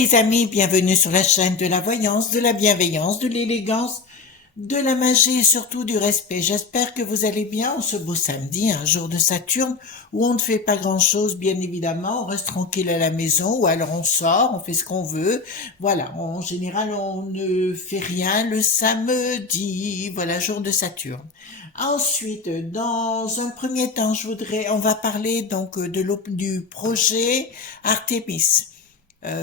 les amis, bienvenue sur la chaîne de la voyance, de la bienveillance, de l'élégance, de la magie et surtout du respect. J'espère que vous allez bien en ce beau samedi, un jour de Saturne, où on ne fait pas grand-chose, bien évidemment, on reste tranquille à la maison, ou alors on sort, on fait ce qu'on veut. Voilà, en général, on ne fait rien le samedi, voilà, jour de Saturne. Ensuite, dans un premier temps, on va parler donc du projet Artemis.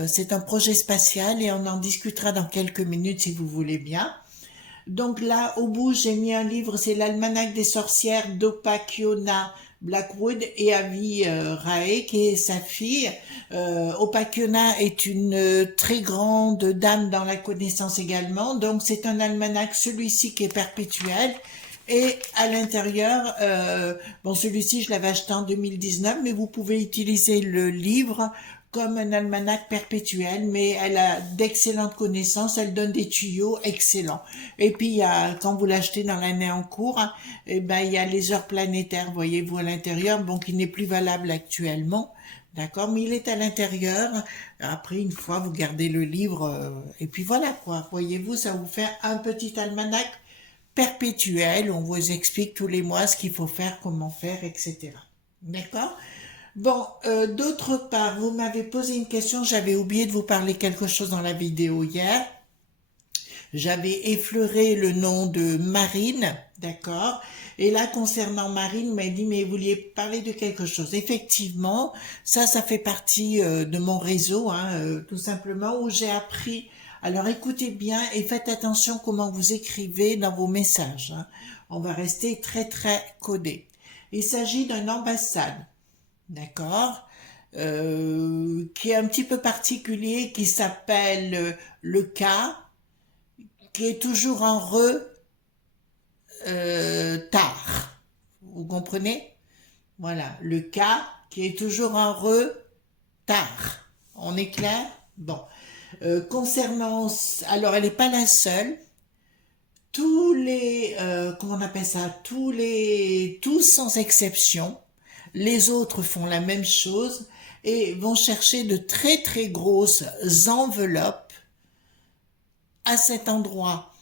C'est un projet spatial et on en discutera dans quelques minutes si vous voulez bien. Donc là, au bout, j'ai mis un livre, c'est l'Almanach des sorcières d'Opakiona Blackwood et Avi Rae, qui est sa fille. Opakiona est une très grande dame dans la connaissance également, donc c'est un almanach, celui-ci qui est perpétuel. Et à l'intérieur, bon celui-ci je l'avais acheté en 2019, mais vous pouvez utiliser le livre comme un almanach perpétuel, mais elle a d'excellentes connaissances, elle donne des tuyaux excellents. Et puis, quand vous l'achetez dans l'année en cours, eh ben, il y a les heures planétaires, voyez-vous, à l'intérieur, bon, qui n'est plus valable actuellement, d'accord, mais il est à l'intérieur. Après, une fois, vous gardez le livre, et puis voilà, quoi, voyez-vous, ça vous fait un petit almanach perpétuel, on vous explique tous les mois ce qu'il faut faire, comment faire, etc. D'accord? Bon, d'autre part, vous m'avez posé une question, j'avais oublié de vous parler quelque chose dans la vidéo hier. J'avais effleuré le nom de Marine, d'accord? Et là, concernant Marine, m'a dit, mais vous vouliez parler de quelque chose. Effectivement, ça fait partie de mon réseau, hein, tout simplement, où j'ai appris. Alors écoutez bien et faites attention comment vous écrivez dans vos messages, hein. On va rester très très codé. Il s'agit d'une ambassade. D'accord, qui est un petit peu particulier, qui s'appelle le K, qui est toujours en retard. Vous comprenez? Voilà, le K qui est toujours en retard. On est clair? Bon. Concernant, alors elle n'est pas la seule. Tous les, comment on appelle ça? Tous sans exception. Les autres font la même chose et vont chercher de très très grosses enveloppes à cet endroit.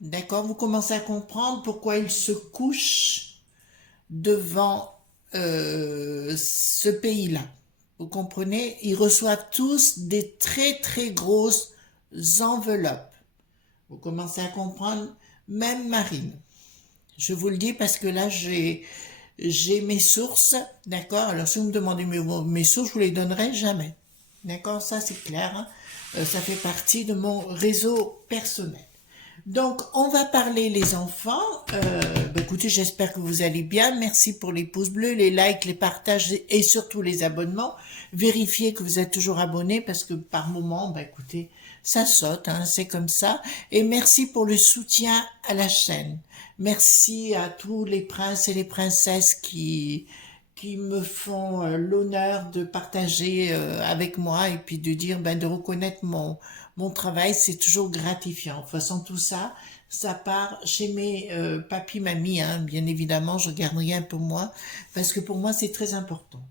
D'accord? Vous commencez à comprendre pourquoi ils se couchent devant ce pays-là. Vous comprenez? Ils reçoivent tous des très très grosses enveloppes. Vous commencez à comprendre? Même Marine. Je vous le dis parce que là, j'ai mes sources, d'accord? Alors, si vous me demandez mes sources, je vous les donnerai jamais. D'accord? Ça, c'est clair, hein. Ça fait partie de mon réseau personnel. Donc, on va parler les enfants. Écoutez, j'espère que vous allez bien. Merci pour les pouces bleus, les likes, les partages et surtout les abonnements. Vérifiez que vous êtes toujours abonnés parce que par moment, écoutez, ça saute, hein, c'est comme ça. Et merci pour le soutien à la chaîne. Merci à tous les princes et les princesses qui me font l'honneur de partager avec moi et puis de dire, de reconnaître mon travail, c'est toujours gratifiant. De toute façon, tout ça, ça part chez mes papis, mamies, hein. Bien évidemment, je garde rien pour moi parce que pour moi, c'est très important.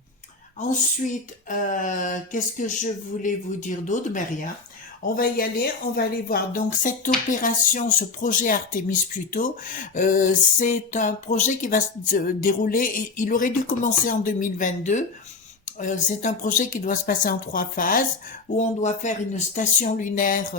Ensuite, qu'est-ce que je voulais vous dire d'autre? Rien. On va y aller, on va aller voir. Donc cette opération, ce projet Artemis plutôt, c'est un projet qui va se dérouler. Il aurait dû commencer en 2022. C'est un projet qui doit se passer en 3 phases, où on doit faire une station lunaire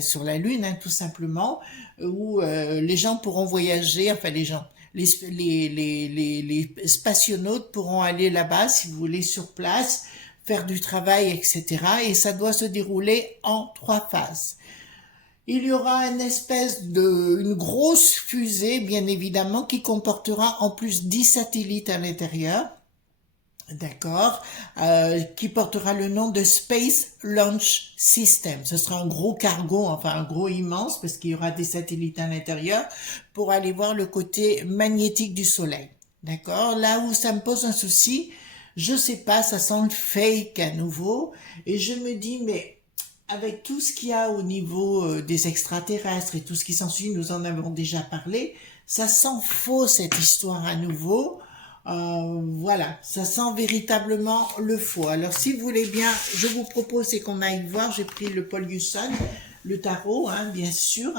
sur la Lune, hein, tout simplement, où les gens pourront voyager, enfin les gens, les spationautes pourront aller là-bas, si vous voulez, sur place, faire du travail, etc. Et ça doit se dérouler en 3 phases. Il y aura une grosse fusée, bien évidemment, qui comportera en plus 10 satellites à l'intérieur. D'accord, qui portera le nom de Space Launch System. Ce sera un gros cargo, enfin un gros immense, parce qu'il y aura des satellites à l'intérieur, pour aller voir le côté magnétique du Soleil. D'accord, là où ça me pose un souci, je sais pas, ça sent le fake à nouveau, et je me dis, mais avec tout ce qu'il y a au niveau des extraterrestres et tout ce qui s'ensuit, nous en avons déjà parlé, ça sent faux cette histoire à nouveau. Voilà, ça sent véritablement le faux. Alors, si vous voulez bien, je vous propose c'est qu'on aille voir, j'ai pris le Paul Husson, le tarot, hein, bien sûr,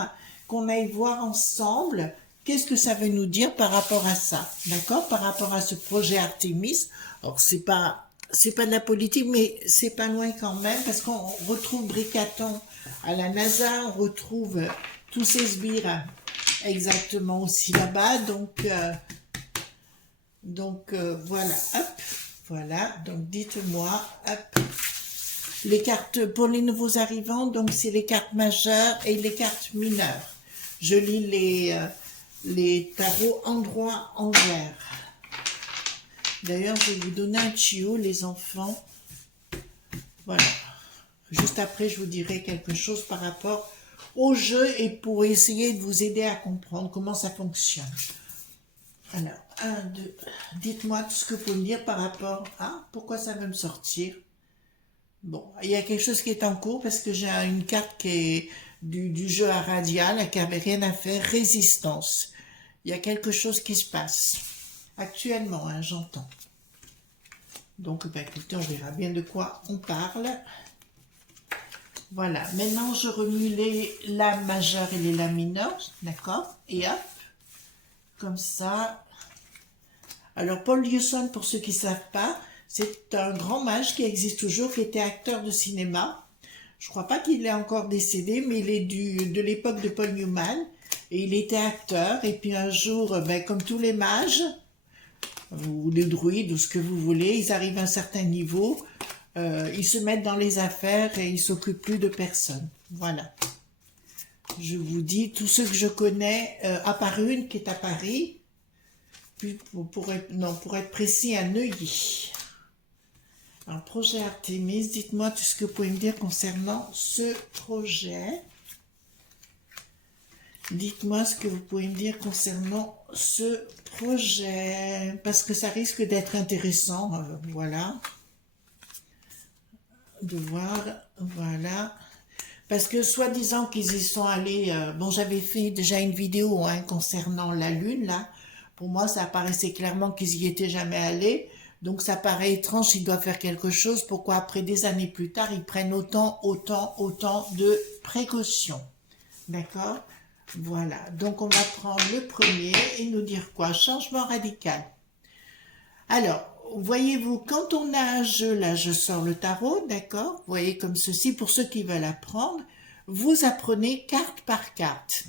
qu'on aille voir ensemble qu'est-ce que ça veut nous dire par rapport à ça, d'accord? Par rapport à ce projet Artemis. Alors, c'est pas de la politique, mais c'est pas loin quand même, parce qu'on retrouve Bricaton à la NASA, on retrouve tous ces sbires exactement aussi là-bas, voilà, hop, voilà, donc dites-moi, hop, les cartes pour les nouveaux arrivants, donc c'est les cartes majeures et les cartes mineures. Je lis les tarots endroit envers. D'ailleurs, je vais vous donner un tuyau, les enfants. Voilà. Juste après, je vous dirai quelque chose par rapport au jeu et pour essayer de vous aider à comprendre comment ça fonctionne. Alors, 1, 2, dites-moi tout ce que vous pouvez me dire par rapport à pourquoi ça veut me sortir. Bon, il y a quelque chose qui est en cours parce que j'ai une carte qui est du jeu à radial qui n'avait rien à faire, résistance. Il y a quelque chose qui se passe. Actuellement, hein, j'entends. Donc, ben, écoutez, on verra bien de quoi on parle. Voilà, maintenant je remue les lames majeures et les lames mineures, d'accord? Et hop, comme ça. Alors, Paul Husson, pour ceux qui ne savent pas, c'est un grand mage qui existe toujours, qui était acteur de cinéma. Je ne crois pas qu'il est encore décédé, mais il est de l'époque de Paul Newman. Et il était acteur, et puis un jour, ben, comme tous les mages, ou les druides, ou ce que vous voulez, ils arrivent à un certain niveau, ils se mettent dans les affaires et ils s'occupent plus de personne. Voilà. Je vous dis, tous ceux que je connais, à part une qui est à Paris, puis pour être précis, à Neuilly. Un projet Artemis, dites-moi tout ce que vous pouvez me dire concernant ce projet. Dites-moi ce que vous pouvez me dire concernant ce projet, parce que ça risque d'être intéressant, voilà, de voir, voilà, parce que soi-disant qu'ils y sont allés, bon j'avais fait déjà une vidéo hein, concernant la Lune, là, pour moi ça apparaissait clairement qu'ils y étaient jamais allés, donc ça paraît étrange, ils doivent faire quelque chose, pourquoi après des années plus tard, ils prennent autant de précautions, d'accord? Voilà, donc on va prendre le premier et nous dire quoi? Changement radical. Alors, voyez-vous, quand on a un jeu, là je sors le tarot, d'accord? Vous voyez comme ceci, pour ceux qui veulent apprendre, vous apprenez carte par carte.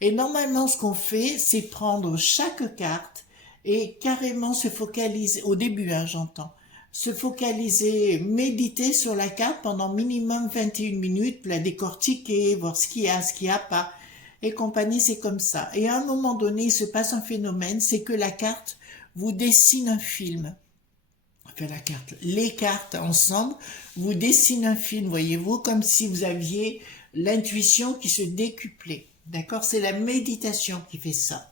Et normalement, ce qu'on fait, c'est prendre chaque carte et carrément se focaliser, au début hein, j'entends, se focaliser, méditer sur la carte pendant minimum 21 minutes, la décortiquer, voir ce qu'il y a, ce qu'il n'y a pas, et compagnie, c'est comme ça. Et à un moment donné, il se passe un phénomène, c'est que la carte vous dessine un film. Enfin, les cartes ensemble vous dessinent un film, voyez-vous, comme si vous aviez l'intuition qui se décuplait. D'accord? C'est la méditation qui fait ça.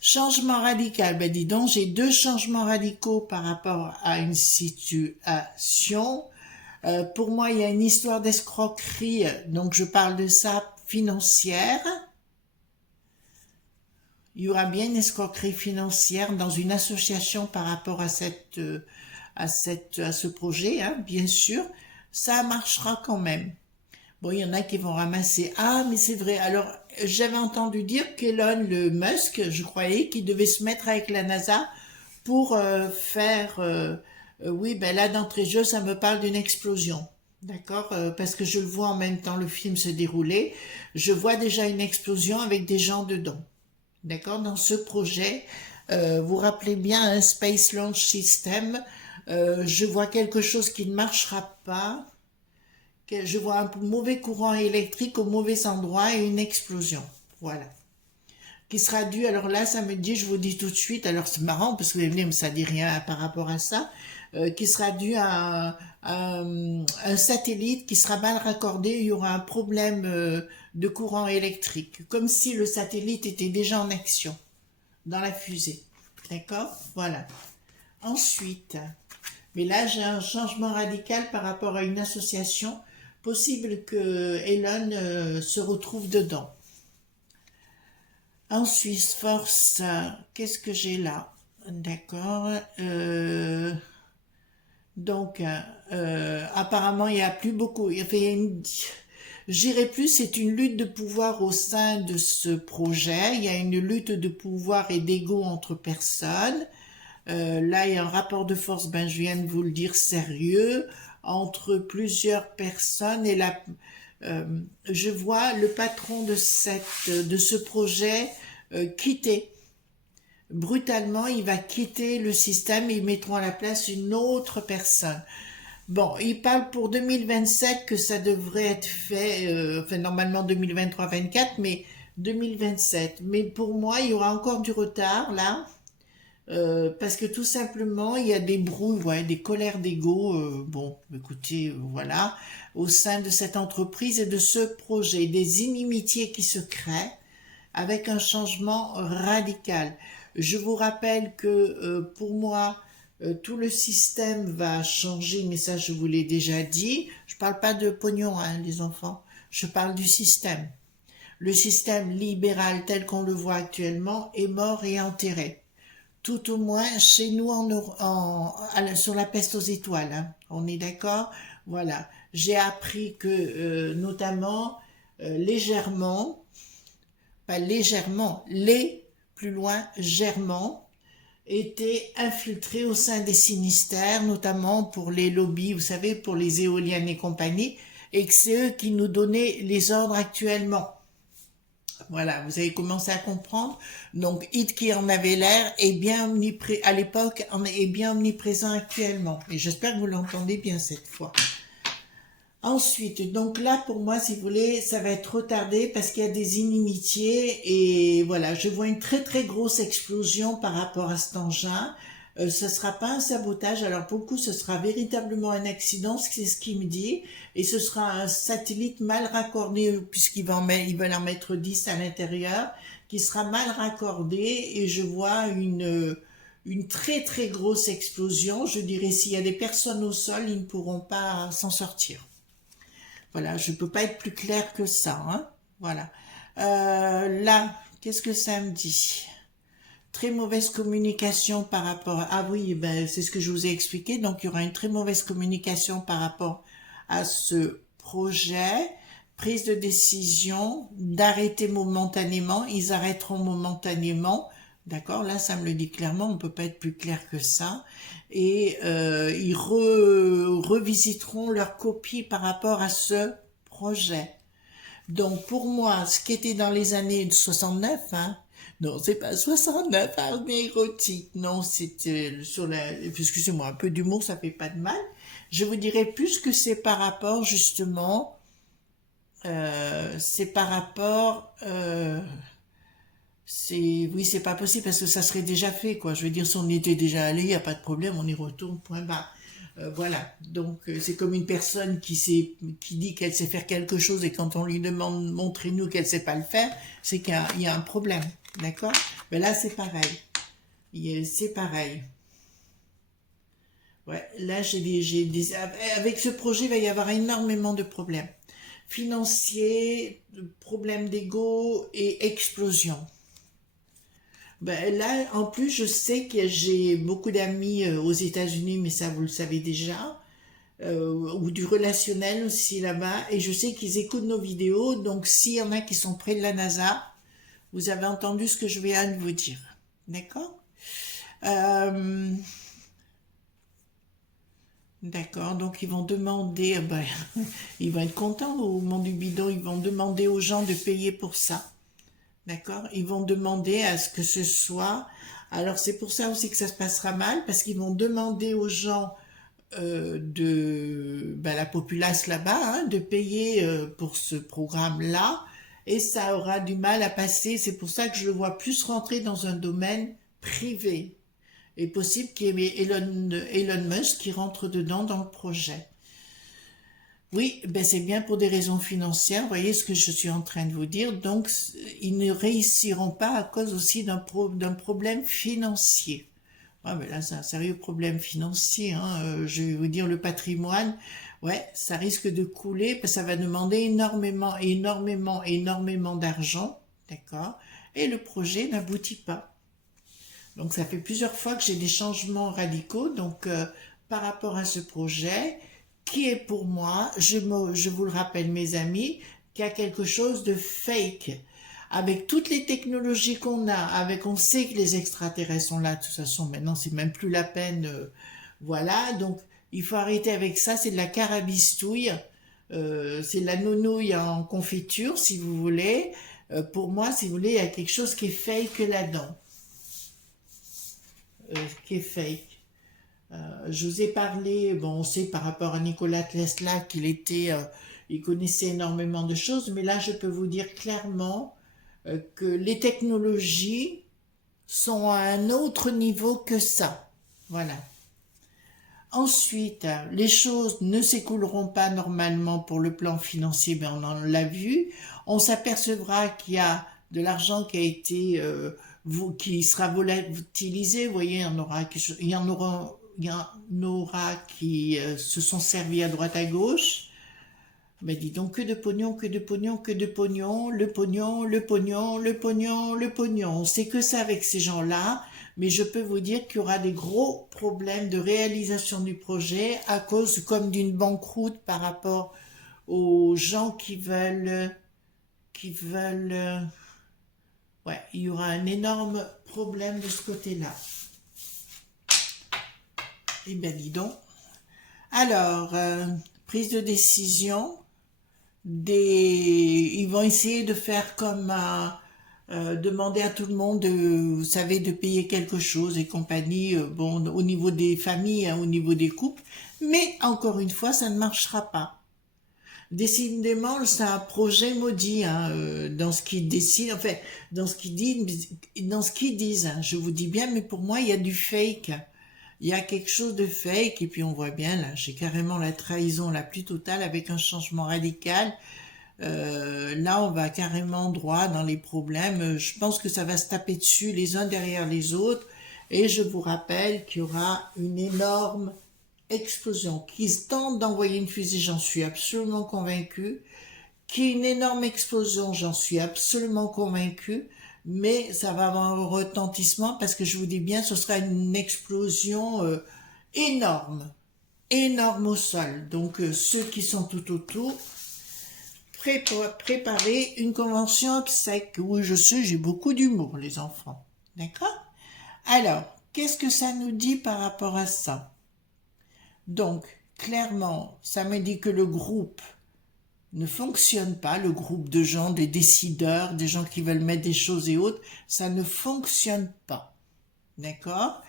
Changement radical, ben dis donc, j'ai 2 changements radicaux par rapport à une situation. Pour moi, il y a une histoire d'escroquerie, donc je parle de ça financière. Il y aura bien une escroquerie financière dans une association par rapport à ce projet, hein, bien sûr. Ça marchera quand même. Bon, il y en a qui vont ramasser. Ah, mais c'est vrai. Alors, j'avais entendu dire qu'Elon le Musk, je croyais qu'il devait se mettre avec la NASA pour faire... oui, ben là, d'entrée de jeu, ça me parle d'une explosion. D'accord? Parce que je le vois en même temps le film se dérouler. Je vois déjà une explosion avec des gens dedans. D'accord? Dans ce projet, vous rappelez bien un Space Launch System. Je vois quelque chose qui ne marchera pas. Je vois un mauvais courant électrique au mauvais endroit et une explosion. Voilà. Qui sera due, alors là, ça me dit, je vous dis tout de suite, alors c'est marrant parce que vous allez me dire, mais ça dit rien par rapport à ça, qui sera dû à un satellite qui sera mal raccordé, il y aura un problème de courant électrique, comme si le satellite était déjà en action dans la fusée. D'accord? Voilà. Ensuite, mais là j'ai un changement radical par rapport à une association, possible que Elon se retrouve dedans. Ensuite, force, qu'est-ce que j'ai là? D'accord. Donc, apparemment, il n'y a plus beaucoup. Enfin, j'irai plus, c'est une lutte de pouvoir au sein de ce projet. Il y a une lutte de pouvoir et d'ego entre personnes. Là, il y a un rapport de force, ben, je viens de vous le dire, sérieux, entre plusieurs personnes. Et là, euh, je vois le patron de ce projet quitter. Brutalement, il va quitter le système et ils mettront à la place une autre personne. Bon, il parle pour 2027 que ça devrait être fait, enfin normalement 2023-24, mais 2027. Mais pour moi, il y aura encore du retard là, parce que tout simplement, il y a des brouilles, ouais, des colères d'ego, bon, écoutez, voilà, au sein de cette entreprise et de ce projet, des inimitiés qui se créent avec un changement radical. Je vous rappelle que pour moi, tout le système va changer, mais ça je vous l'ai déjà dit. Je parle pas de pognon, hein, les enfants. Je parle du système. Le système libéral tel qu'on le voit actuellement est mort et enterré. Tout au moins chez nous sur la peste aux étoiles. Hein. On est d'accord? Voilà. J'ai appris que notamment légèrement, pas légèrement, les plus loin germans étaient infiltrés au sein des sinistères, notamment pour les lobbies, vous savez, pour les éoliennes et compagnie, et que c'est eux qui nous donnaient les ordres actuellement. Voilà, vous avez commencé à comprendre. Donc, Hit qui en avait l'air est bien à l'époque est bien omniprésent actuellement. Et j'espère que vous l'entendez bien cette fois. Ensuite, donc là, pour moi, si vous voulez, ça va être retardé parce qu'il y a des inimitiés et voilà, je vois une très très grosse explosion par rapport à cet engin. Ce sera pas un sabotage, alors pour le coup, ce sera véritablement un accident, c'est ce qu'il me dit, et ce sera un satellite mal raccordé ils veulent en mettre 10 à l'intérieur, qui sera mal raccordé et je vois une très très grosse explosion. Je dirais s'il y a des personnes au sol, ils ne pourront pas s'en sortir. Voilà, je peux pas être plus clair que ça, hein. Voilà. Là, qu'est-ce que ça me dit? Très mauvaise communication par rapport. Ah oui, ben c'est ce que je vous ai expliqué. Donc il y aura une très mauvaise communication par rapport à ce projet. Prise de décision d'arrêter momentanément. Ils arrêteront momentanément. D'accord, là ça me le dit clairement, on peut pas être plus clair que ça. Et ils revisiteront leur copie par rapport à ce projet. Donc pour moi, ce qui était dans les années 69, hein, non, c'est pas 69, armée érotique, non, c'était sur la, excusez-moi, un peu d'humour, ça fait pas de mal. Je vous dirais plus que c'est par rapport justement, c'est par rapport, oui, c'est pas possible parce que ça serait déjà fait, quoi. Je veux dire, si on y était déjà allé, il n'y a pas de problème, on y retourne, point barre. Voilà. Donc, c'est comme une personne qui dit qu'elle sait faire quelque chose et quand on lui demande, montrez-nous qu'elle sait pas le faire, c'est qu'il y a un problème. D'accord? Mais là, c'est pareil. C'est pareil. Ouais. Là, avec ce projet, il va y avoir énormément de problèmes. Financiers, problèmes d'ego et explosion. Ben là, en plus, je sais que j'ai beaucoup d'amis aux États-Unis, mais ça, vous le savez déjà, ou du relationnel aussi là-bas, et je sais qu'ils écoutent nos vidéos, donc s'il y en a qui sont près de la NASA, vous avez entendu ce que je viens de vous dire. D'accord? euh, D'accord, donc ils vont demander, ben, ils vont être contents au moment du bidon, ils vont demander aux gens de payer pour ça. D'accord? Ils vont demander à ce que ce soit. Alors c'est pour ça aussi que ça se passera mal, parce qu'ils vont demander aux gens de ben, la populace là-bas hein, de payer pour ce programme-là, et ça aura du mal à passer. C'est pour ça que je le vois plus rentrer dans un domaine privé. Et possible qu'il y ait Elon Musk qui rentre dedans dans le projet. Oui, ben c'est bien pour des raisons financières. Vous voyez ce que je suis en train de vous dire. Donc, ils ne réussiront pas à cause aussi d'un problème financier. Ah, ben là, c'est un sérieux problème financier. Hein. Je vais vous dire, le patrimoine, ouais, ça risque de couler parce que ça va demander énormément, énormément, énormément d'argent. D'accord? Et le projet n'aboutit pas. Donc ça fait plusieurs fois que j'ai des changements radicaux. Donc par rapport à ce projet, qui est pour moi, je vous le rappelle mes amis, qui a quelque chose de fake. Avec toutes les technologies qu'on a, avec on sait que les extraterrestres sont là, de toute façon maintenant c'est même plus la peine, voilà, donc il faut arrêter avec ça, c'est de la carabistouille, c'est de la nounouille en confiture si vous voulez. Pour moi, si vous voulez, il y a quelque chose qui est fake là-dedans, qui est fake. Je vous ai parlé, bon, on sait par rapport à Nikola Tesla qu'il était, il connaissait énormément de choses, mais là, je peux vous dire clairement que les technologies sont à un autre niveau que ça. Voilà. Ensuite, les choses ne s'écouleront pas normalement pour le plan financier, mais on en l'a vu. On s'apercevra qu'il y a de l'argent qui a été, qui sera volatilisé. Vous voyez, il y en aura qui se sont servis à droite à gauche. Mais dis donc, que de pognon, que de pognon, que de pognon, le pognon, le pognon, le pognon, le pognon. C'est que ça avec ces gens-là, mais je peux vous dire qu'il y aura des gros problèmes de réalisation du projet à cause comme d'une banqueroute par rapport aux gens qui veulent, ouais, il y aura un énorme problème de ce côté-là. Eh bien, dis donc. Alors, prise de décision. Ils vont essayer de faire comme demander à tout le monde vous savez, de payer quelque chose et compagnie, bon, au niveau des familles, hein, au niveau des couples, mais encore une fois, ça ne marchera pas. Décidément, c'est un projet maudit hein, dans ce qu'ils décident, enfin, dans ce qu'ils disent. Hein, je vous dis bien, mais pour moi, il y a du fake. Il y a quelque chose de fake, et puis on voit bien, là, j'ai carrément la trahison la plus totale avec un changement radical. Là, on va carrément droit dans les problèmes. Je pense que ça va se taper dessus les uns derrière les autres. Et je vous rappelle qu'il y aura une énorme explosion. Qu'ils tentent d'envoyer une fusée, j'en suis absolument convaincue. Qu'il y ait une énorme explosion, j'en suis absolument convaincue. Mais ça va avoir un retentissement parce que je vous dis bien, ce sera une explosion énorme. Énorme au sol. Donc ceux qui sont tout autour, préparer une convention obsèque. Oui, je sais, j'ai beaucoup d'humour, les enfants. D'accord? Alors, qu'est-ce que ça nous dit par rapport à ça? Donc, clairement, ça me dit que le groupe ne fonctionne pas, le groupe de gens, des décideurs, des gens qui veulent mettre des choses et autres, ça ne fonctionne pas. D'accord?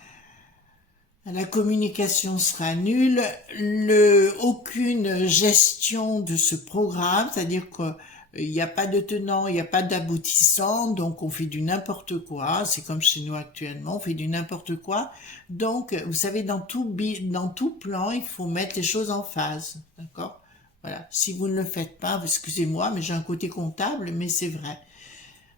La communication sera nulle, aucune gestion de ce programme, c'est-à-dire qu'il n'y a pas de tenant, il n'y a pas d'aboutissant, donc on fait du n'importe quoi, c'est comme chez nous actuellement, on fait du n'importe quoi. Donc, vous savez, dans tout plan, il faut mettre les choses en phase, d'accord? Voilà, si vous ne le faites pas, excusez-moi, mais j'ai un côté comptable, mais c'est vrai.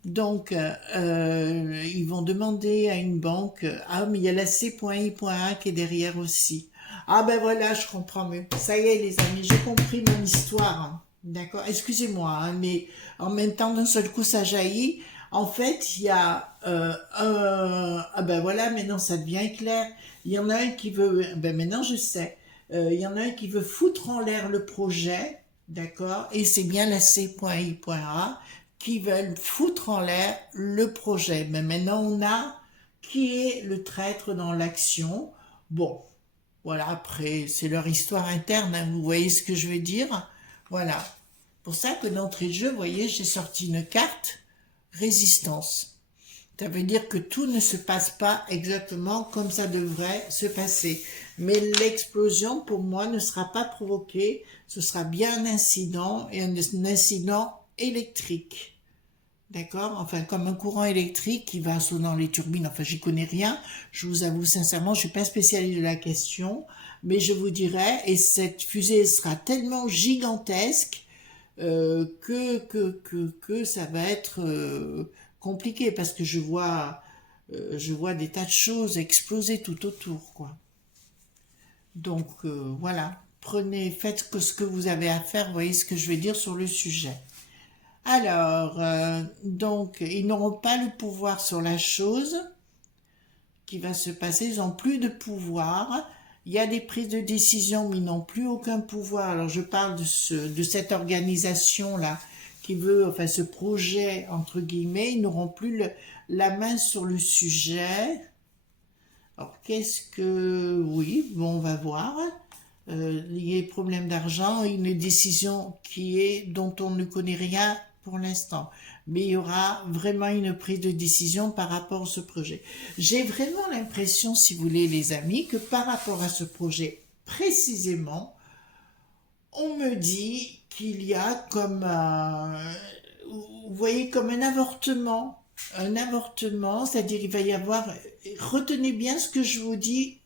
Donc, ils vont demander à une banque, ah, mais il y a la C.I.A qui est derrière aussi. Ah ben voilà, je comprends mieux. Ça y est, les amis, j'ai compris mon histoire. Hein. D'accord? Excusez-moi, hein, mais en même temps, d'un seul coup, ça jaillit. En fait, il y a ah ben voilà, maintenant ça devient clair. Il y en a un qui veut, ben maintenant je sais. Il y en a un qui veut foutre en l'air le projet, d'accord? Et c'est bien la C.I.A qui veulent foutre en l'air le projet. Mais maintenant, on a qui est le traître dans l'action. Bon, voilà, après, c'est leur histoire interne, hein, vous voyez ce que je veux dire? Voilà. Pour ça que d'entrée de jeu, vous voyez, j'ai sorti une carte résistance. Ça veut dire que tout ne se passe pas exactement comme ça devrait se passer. Mais l'explosion, pour moi, ne sera pas provoquée. Ce sera bien un incident, et un incident électrique. D'accord? Enfin, comme un courant électrique qui va dans les turbines. Enfin, j'y connais rien. Je vous avoue sincèrement, je suis pas spécialiste de la question. Mais je vous dirais, et cette fusée sera tellement gigantesque que ça va être compliqué parce que je vois des tas de choses exploser tout autour, quoi. Donc, voilà. Faites ce que vous avez à faire. Vous voyez ce que je vais dire sur le sujet. Alors, donc, ils n'auront pas le pouvoir sur la chose. qui va se passer. Ils n'ont plus de pouvoir. Il y a des prises de décision, mais ils n'ont plus aucun pouvoir. Alors, je parle de cette organisation-là qui veut, enfin, ce projet, entre guillemets, ils n'auront plus la main sur le sujet. Alors, qu'est-ce que... Oui, bon, on va voir. Il y a des problèmes d'argent, une décision dont on ne connaît rien pour l'instant. Mais il y aura vraiment une prise de décision par rapport à ce projet. J'ai vraiment l'impression, si vous voulez, les amis, que par rapport à ce projet précisément, on me dit qu'il y a comme vous voyez, comme un avortement. Un avortement, c'est-à-dire il va y avoir, retenez bien ce que je vous dis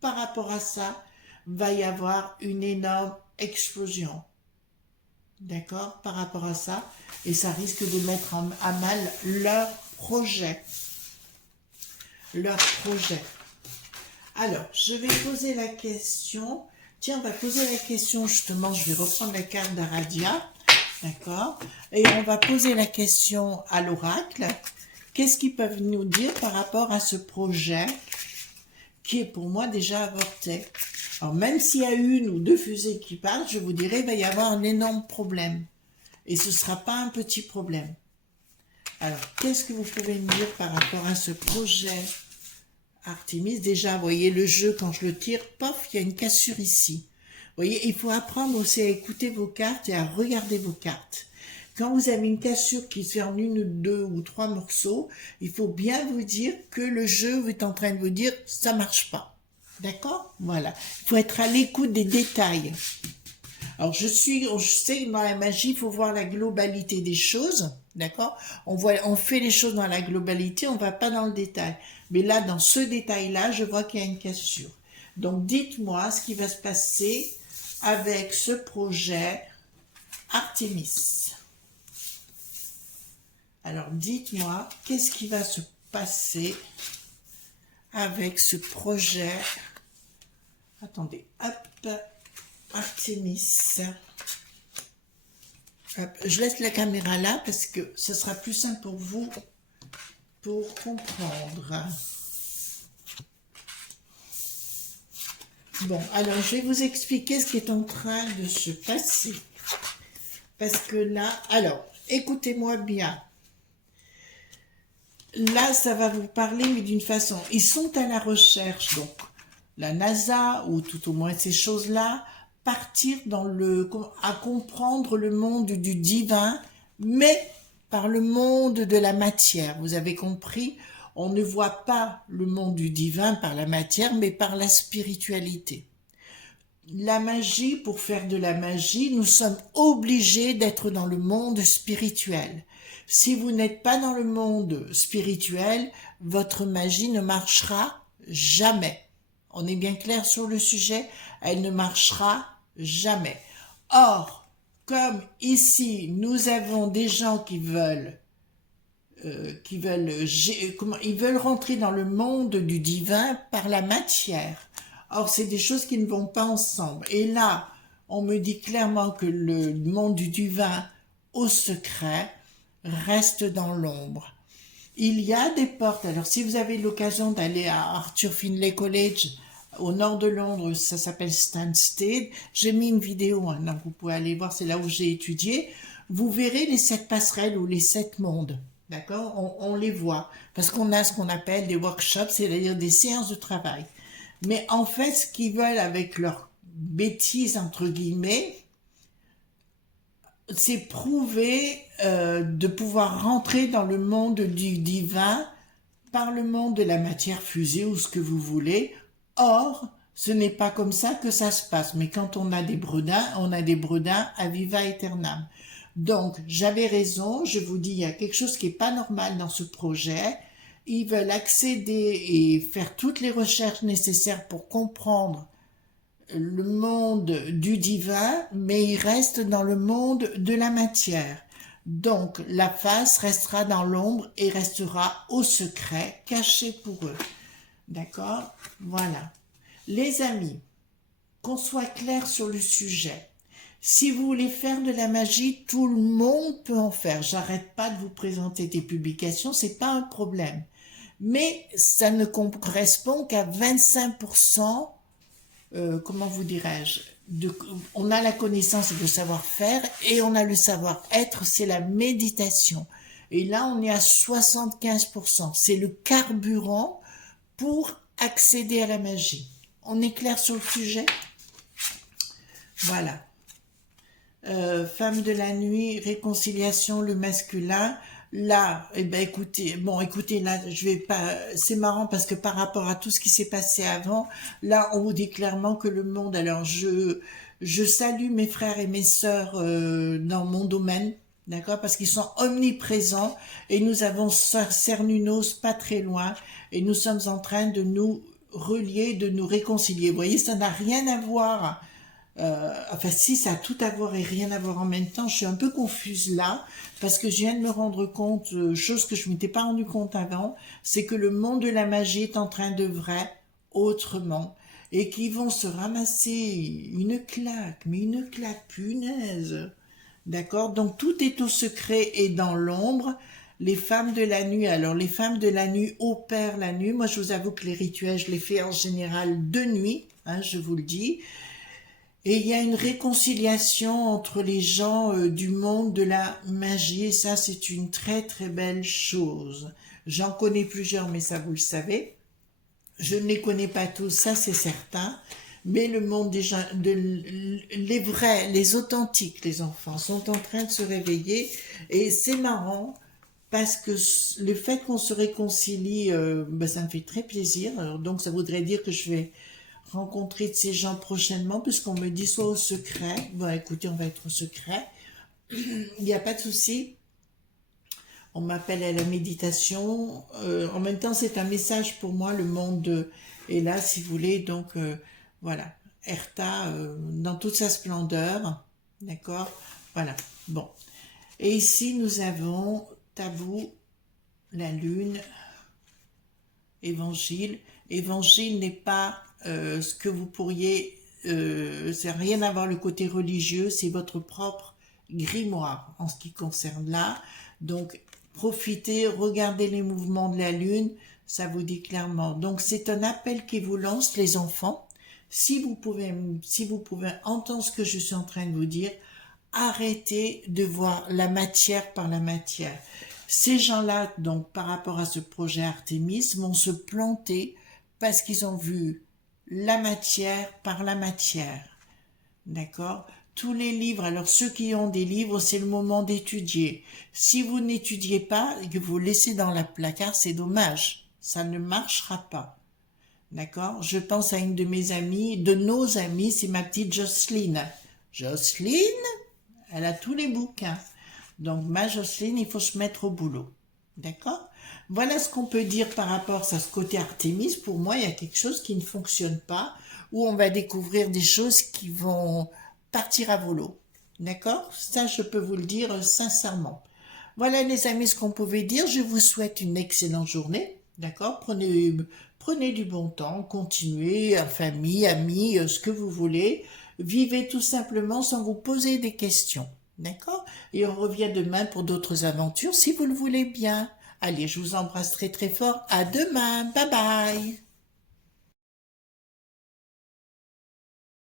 par rapport à ça, va y avoir une énorme explosion. D'accord? Par rapport à ça. Et ça risque de mettre à mal leur projet. Leur projet. Alors, je vais poser la question. Tiens, on va poser la question, justement, je vais reprendre la carte d'Aradia. D'accord? Et on va poser la question à l'oracle. Qu'est-ce qu'ils peuvent nous dire par rapport à ce projet qui est pour moi déjà avorté? Alors, même s'il y a une ou deux fusées qui partent, je vous dirais, il va y avoir un énorme problème. Et ce ne sera pas un petit problème. Alors, qu'est-ce que vous pouvez me dire par rapport à ce projet Artémis? Déjà, vous voyez le jeu, quand je le tire, pof, il y a une cassure ici. Vous voyez, il faut apprendre aussi à écouter vos cartes et à regarder vos cartes. Quand vous avez une cassure qui se fait en une, deux ou trois morceaux, il faut bien vous dire que le jeu est en train de vous dire « ça marche pas ». D'accord? Voilà. Il faut être à l'écoute des détails. Alors, je sais que dans la magie, il faut voir la globalité des choses. D'accord? On fait les choses dans la globalité, on ne va pas dans le détail. Mais là, dans ce détail-là, je vois qu'il y a une cassure. Donc, dites-moi ce qui va se passer avec ce projet Artémis. Alors, dites-moi, qu'est-ce qui va se passer avec ce projet? Attendez, hop, Artémis. Hop, je laisse la caméra là parce que ce sera plus simple pour vous pour comprendre. Bon, alors je vais vous expliquer ce qui est en train de se passer. Parce que là, alors, écoutez-moi bien. Là, ça va vous parler, mais d'une façon. Ils sont à la recherche, donc, la NASA, ou tout au moins ces choses-là, partir à comprendre le monde du divin, mais par le monde de la matière. Vous avez compris? On ne voit pas le monde du divin par la matière, mais par la spiritualité. La magie, pour faire de la magie, nous sommes obligés d'être dans le monde spirituel. Si vous n'êtes pas dans le monde spirituel, votre magie ne marchera jamais. On est bien clair sur le sujet, elle ne marchera jamais. Or, comme ici, nous avons des gens qui veulent rentrer dans le monde du divin par la matière. Or, c'est des choses qui ne vont pas ensemble. Et là, on me dit clairement que le monde du divin au secret reste dans l'ombre. Il y a des portes. Alors, si vous avez l'occasion d'aller à Arthur Findlay College, au nord de Londres, ça s'appelle Stansted. J'ai mis une vidéo, hein, donc vous pouvez aller voir, c'est là où j'ai étudié. Vous verrez les 7 passerelles ou les 7 mondes. D'accord? On les voit. Parce qu'on a ce qu'on appelle des workshops, c'est-à-dire des séances de travail. Mais en fait, ce qu'ils veulent avec leur bêtise, entre guillemets, c'est prouver de pouvoir rentrer dans le monde du divin par le monde de la matière fusée ou ce que vous voulez. Or, ce n'est pas comme ça que ça se passe. Mais quand on a des bredins à viva aeternam. Donc, j'avais raison, je vous dis, il y a quelque chose qui n'est pas normal dans ce projet. Ils veulent accéder et faire toutes les recherches nécessaires pour comprendre le monde du divin, mais ils restent dans le monde de la matière. Donc, la face restera dans l'ombre et restera au secret, cachée pour eux. D'accord? Voilà. Les amis, qu'on soit clair sur le sujet. Si vous voulez faire de la magie, tout le monde peut en faire. J'arrête pas de vous présenter des publications, c'est pas un problème. mais ça ne correspond qu'à 25%, comment vous dirais-je, on a la connaissance et le savoir-faire, et on a le savoir-être, c'est la méditation. Et là, on est à 75%. C'est le carburant pour accéder à la magie. On est clair sur le sujet? Voilà. Femme de la nuit, réconciliation, le masculin. Là, eh ben écoutez, là, je vais pas. C'est marrant parce que par rapport à tout ce qui s'est passé avant, là, on vous dit clairement que le monde. Alors, je salue mes frères et mes sœurs dans mon domaine, d'accord, parce qu'ils sont omniprésents et nous avons Sœur Cernunnos pas très loin et nous sommes en train de nous relier, de nous réconcilier. Vous voyez, ça n'a rien à voir. Enfin, si, ça a tout à voir et rien à voir en même temps. Je suis un peu confuse là, parce que je viens de me rendre compte, chose que je ne m'étais pas rendu compte avant, c'est que le monde de la magie est en train de vrai autrement, et qu'ils vont se ramasser une claque, mais une claque punaise. D'accord? Donc tout est au secret et dans l'ombre. Les femmes de la nuit, alors les femmes de la nuit opèrent la nuit. Moi, je vous avoue que les rituels, je les fais en général de nuit, hein, je vous le dis. Et il y a une réconciliation entre les gens du monde de la magie, et ça c'est une très très belle chose. J'en connais plusieurs, mais ça vous le savez. Je ne les connais pas tous, ça c'est certain. Mais le monde des gens, les vrais, les authentiques, les enfants, sont en train de se réveiller. Et c'est marrant, parce que le fait qu'on se réconcilie, ça me fait très plaisir. Alors, donc ça voudrait dire que je vais rencontrer de ces gens prochainement, puisqu'on me dit soit au secret. Bon, écoutez, on va être au secret. Il n'y a pas de souci. On m'appelle à la méditation. En même temps, c'est un message pour moi, le monde est là, si vous voulez. Donc, voilà. Erta, dans toute sa splendeur. D'accord? Voilà. Bon. Et ici, nous avons Tabou, la lune, évangile. Évangile n'est pas ce que vous pourriez, c'est rien à voir le côté religieux, c'est votre propre grimoire en ce qui concerne là. Donc profitez, regardez les mouvements de la lune, ça vous dit clairement. Donc c'est un appel qui vous lance, les enfants. Si vous pouvez entendre ce que je suis en train de vous dire, arrêtez de voir la matière par la matière. Ces gens-là, donc par rapport à ce projet Artémis, vont se planter parce qu'ils ont vu la matière par la matière. D'accord? Tous les livres, alors ceux qui ont des livres, c'est le moment d'étudier. Si vous n'étudiez pas et que vous laissez dans la placard, c'est dommage. Ça ne marchera pas. D'accord? Je pense à une de mes amies, de nos amies, c'est ma petite Jocelyne. Jocelyne, elle a tous les bouquins. Donc ma Jocelyne, il faut se mettre au boulot. D'accord? Voilà ce qu'on peut dire par rapport à ce côté Artémis. Pour moi, il y a quelque chose qui ne fonctionne pas, où on va découvrir des choses qui vont partir à volo. D'accord? Ça, je peux vous le dire sincèrement. Voilà les amis, ce qu'on pouvait dire. Je vous souhaite une excellente journée. D'accord? Prenez du bon temps, continuez, famille, amis, ce que vous voulez. Vivez tout simplement sans vous poser des questions. D'accord? Et on revient demain pour d'autres aventures, si vous le voulez bien. Allez, je vous embrasse très très fort. À demain. Bye bye.